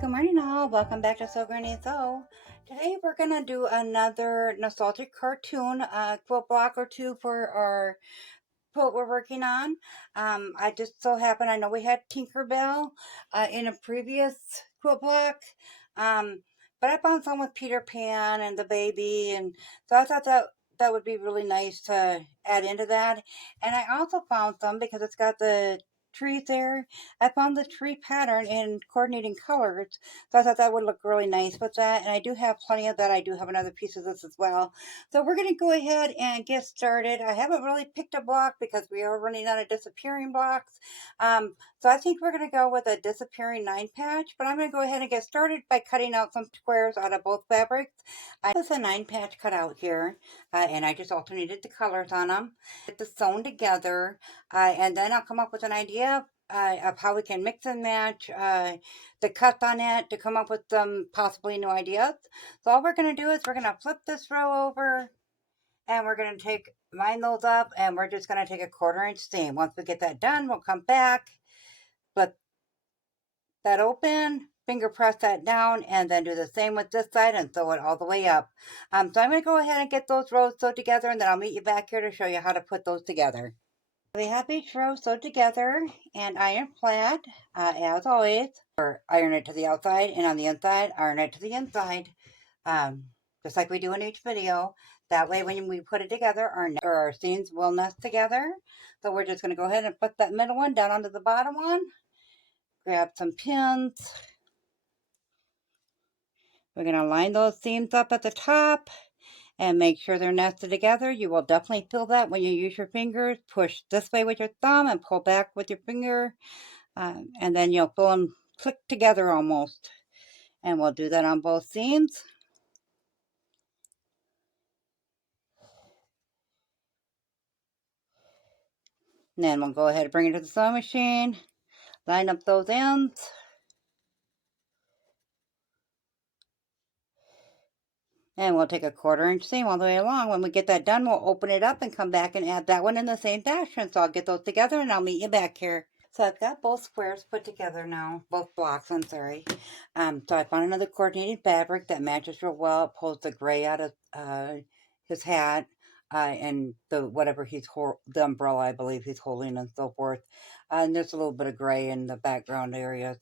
Good morning all, welcome back to Sew Granny Sew. Today we're going to do another nostalgic cartoon quilt block or two for our quilt we're working on. I just so happen, I know we had Tinkerbell in a previous quilt block, but I found some with Peter Pan and the baby, and so I thought that would be really nice to add into that. And I also found some because it's got the trees there. I found the tree pattern in coordinating colors, so I thought that would look really nice with that. And I do have plenty of that. I do have another piece of this as well. So we're going to go ahead and get started. I haven't really picked a block because we are running out of disappearing blocks. So I think we're going to go with a disappearing 9 patch, but I'm going to go ahead and get started by cutting out some squares out of both fabrics. I have a 9 patch cut out here, and I just alternated the colors on them. Get this sewn together, and then I'll come up with an idea of how we can mix and match the cuts on it to come up with some possibly new ideas. So all we're going to do is we're going to flip this row over, and we're going to line those up, and we're just going to take a 1/4 inch seam. Once we get that done, we'll come back, flip that open, finger press that down, and then do the same with this side and sew it all the way up. So I'm going to go ahead and get those rows sewed together, and then I'll meet you back here to show you how to put those together. We have each row sewed together and iron flat, as always, or iron it to the outside, and on the inside, iron it to the inside, just like we do in each video. That way, when we put it together, our seams will nest together. So we're just going to go ahead and put that middle one down onto the bottom one. Grab some pins. We're going to line those seams up at the top and make sure they're nested together. You will definitely feel that when you use your fingers. Push this way with your thumb and pull back with your finger, and then you'll feel them click together almost. And we'll do that on both seams. And then we'll go ahead and bring it to the sewing machine, line up those ends, and we'll take a 1/4 inch seam all the way along. When we get that done, we'll open it up and come back and add that one in the same fashion. So I'll get those together and I'll meet you back here. So I've got both squares put together now, both blocks, I'm sorry. So I found another coordinated fabric that matches real well. It pulls the gray out of his hat, and the whatever the umbrella I believe he's holding and so forth. And there's a little bit of gray in the background areas.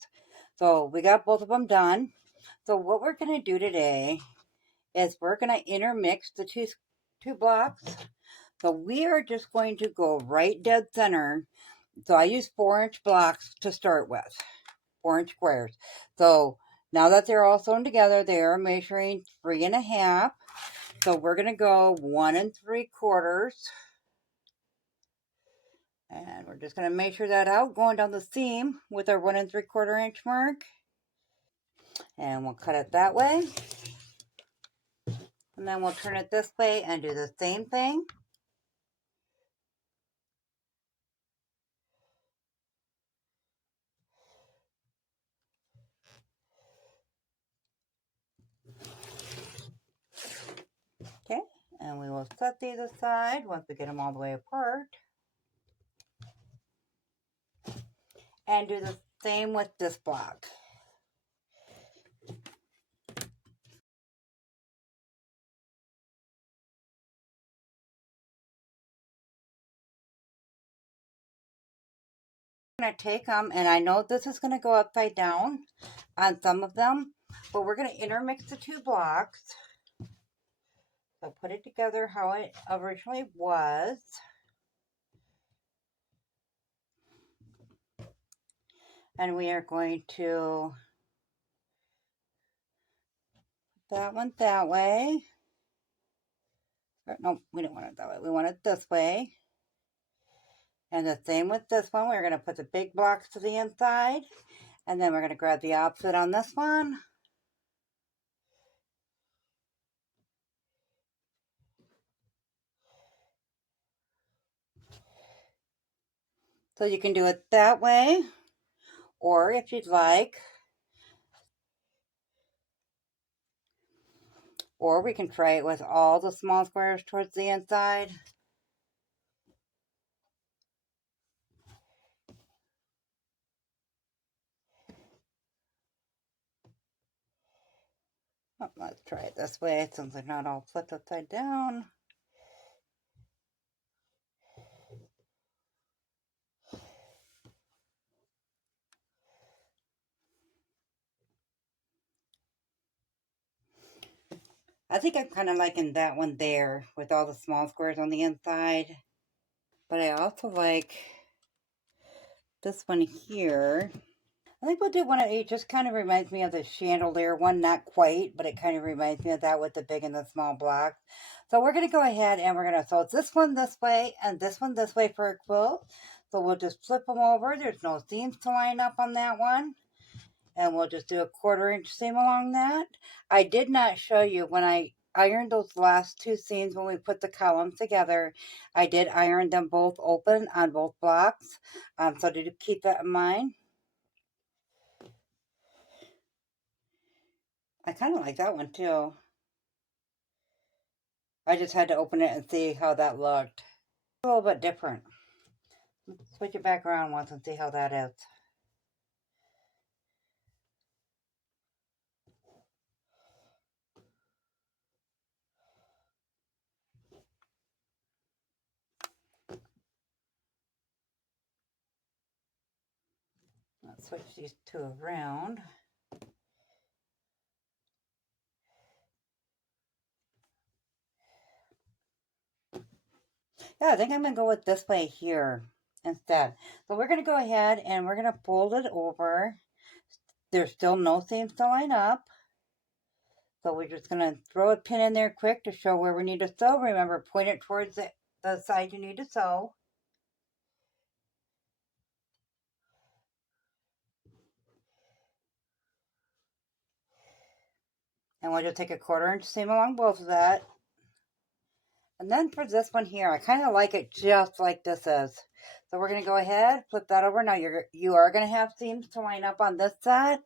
So we got both of them done. So what we're going to do today is we're going to intermix the two blocks. So we are just going to go right dead center. So I use 4-inch blocks to start with, 4-inch squares. So now that they're all sewn together, they are measuring 3.5. So we're going to go 1 3/4. And we're just going to measure that out, going down the seam with our 1 3/4 inch mark. And we'll cut it that way. And then we'll turn it this way and do the same thing. Okay, and we will set these aside once we get them all the way apart. And do the same with this block. I'm going to take them, and I know this is going to go upside down on some of them, but we're going to intermix the two blocks. So put it together how it originally was. And we are going to put that one that way. No, we don't want it that way. We want it this way. And the same with this one. We're going to put the big blocks to the inside. And then we're going to grab the opposite on this one. So you can do it that way. Or if you'd like, or we can try it with all the small squares towards the inside. Oh, let's try it this way since they're not all flipped upside down. I think I'm kind of liking that one there with all the small squares on the inside. But I also like this one here. I think we'll do one of each. Just kind of reminds me of the chandelier one. Not quite, but it kind of reminds me of that with the big and the small blocks. So we're going to go ahead and we're going to sew this one this way and this one this way for a quilt. So we'll just flip them over. There's no seams to line up on that one. And we'll just do a 1/4 inch seam along that. I did not show you when I ironed those last two seams when we put the columns together. I did iron them both open on both blocks. So to keep that in mind. I kind of like that one too. I just had to open it and see how that looked. A little bit different. Let's switch it back around once and see how that is. Let's switch these two around. Yeah, I think I'm going to go with this way here instead. So we're going to go ahead and we're going to fold it over. There's still no seams to line up. So we're just going to throw a pin in there quick to show where we need to sew. Remember, point it towards the side you need to sew. And we'll just take a 1/4 inch seam along both of that. And then for this one here, I kind of like it just like this is. So we're going to go ahead, flip that over. Now you are going to have seams to line up on this side.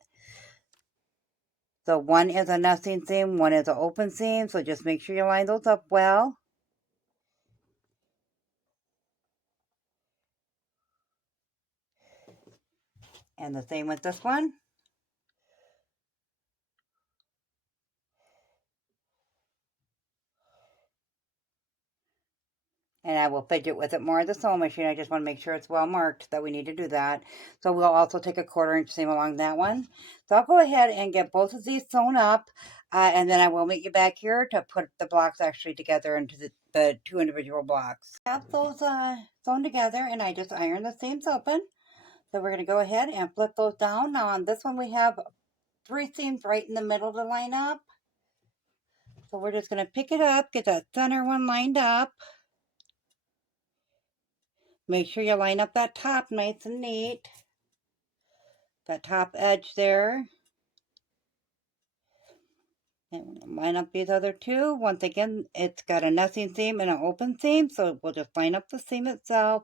So one is a nesting seam, one is an open seam. So just make sure you line those up well. And the same with this one. And I will fidget with it more at the sewing machine. I just want to make sure it's well marked that we need to do that. So we'll also take a 1/4 inch seam along that one. So I'll go ahead and get both of these sewn up. And then I will meet you back here to put the blocks actually together into the two individual blocks. I have those sewn together and I just ironed the seams open. So we're going to go ahead and flip those down. Now on this one we have 3 seams right in the middle to line up. So we're just going to pick it up, get that center one lined up. Make sure you line up that top nice and neat. That top edge there. And line up these other two. Once again, it's got a nesting seam and an open seam, so we'll just line up the seam itself.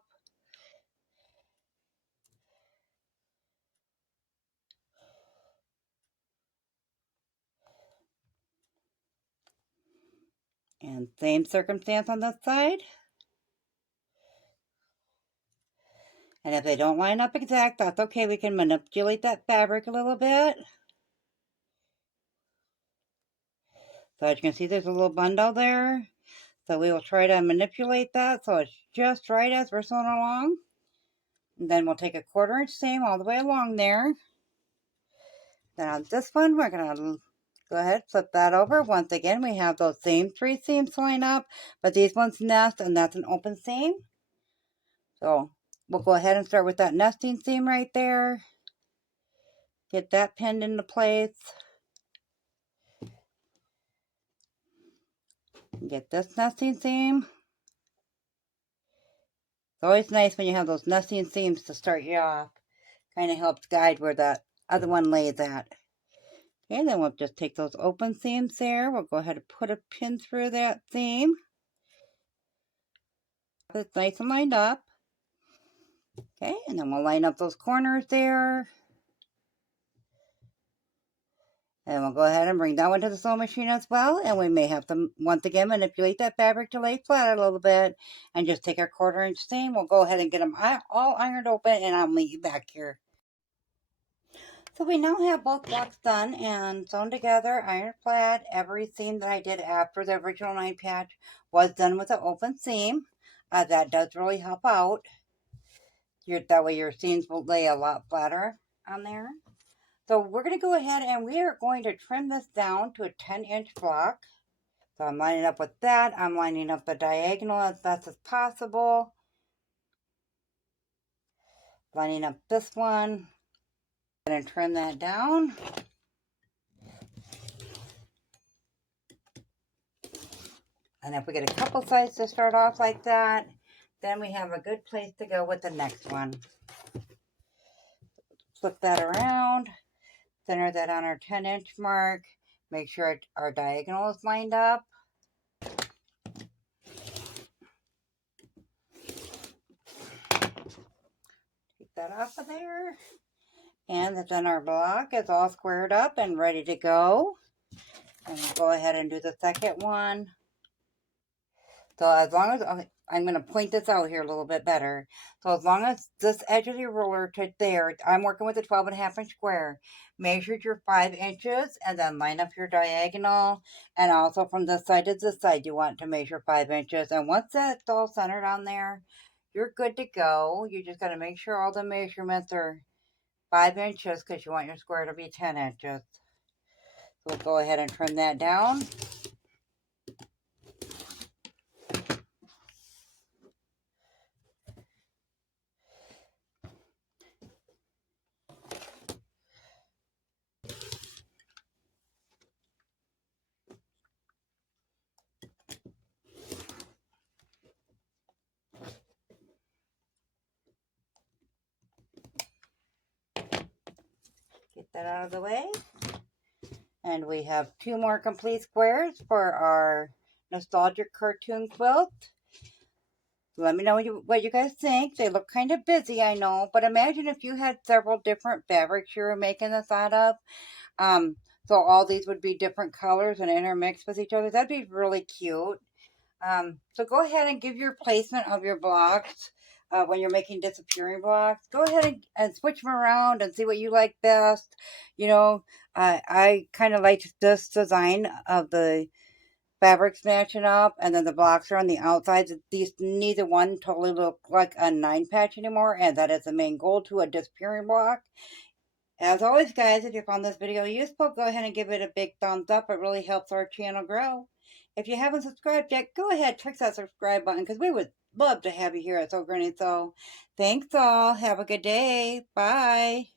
And same circumstance on this side. And if they don't line up exact, that's okay. We can manipulate that fabric a little bit. So as you can see, there's a little bundle there. So we will try to manipulate that so it's just right as we're sewing along. And then we'll take a 1/4 inch seam all the way along there. Then on this one, we're going to go ahead, flip that over. Once again, we have those same 3 seams to line up, but these ones nest, and that's an open seam. So we'll go ahead and start with that nesting seam right there. Get that pinned into place. Get this nesting seam. It's always nice when you have those nesting seams to start you off. Kind of helps guide where that other one lays at. Okay, then we'll just take those open seams there. We'll go ahead and put a pin through that seam. It's nice and lined up. Okay, and then we'll line up those corners there. And we'll go ahead and bring that one to the sewing machine as well. And we may have to, once again, manipulate that fabric to lay flat a little bit. And just take our 1/4 inch seam. We'll go ahead and get them all ironed open and I'll meet you back here. So we now have both blocks done and sewn together, iron flat. Every seam that I did after the original 9 patch was done with an open seam. That does really help out. That way your seams will lay a lot flatter on there. So we're going to go ahead and we are going to trim this down to a 10-inch block. So I'm lining up with that. I'm lining up the diagonal as best as possible. Lining up this one. I'm going to trim that down. And if we get a couple sides to start off like that, then we have a good place to go with the next one. Flip that around, center that on our 10-inch mark, make sure our diagonal is lined up. Take that off of there. And then our block is all squared up and ready to go. And we'll go ahead and do the second one. So as long as, I'm going to point this out here a little bit better. So as long as this edge of your ruler to there, I'm working with a 12.5-inch square. Measure your 5 inches and then line up your diagonal. And also from this side to this side, you want to measure 5 inches. And once that's all centered on there, you're good to go. You just got to make sure all the measurements are 5 inches because you want your square to be 10 inches. So we'll go ahead and trim that down. Get that out of the way. And we have 2 more complete squares for our nostalgic cartoon quilt. Let me know what you guys think. They look kind of busy, I know, but imagine if you had several different fabrics you were making this out of. So all these would be different colors and intermixed with each other. That'd be really cute. So go ahead and give your placement of your blocks when you're making disappearing blocks. Go ahead and switch them around and see what you like best. You know, I kind of like this design of the fabrics matching up, and then the blocks are on the outsides. These neither one totally look like a 9 patch anymore, and that is the main goal to a disappearing block. As always, guys, if you found this video useful, go ahead and give it a big thumbs up. It really helps our channel grow. If you haven't subscribed yet, go ahead, click that subscribe button because we would love to have you here at Sew Granny Sew. Thanks all. Have a good day. Bye.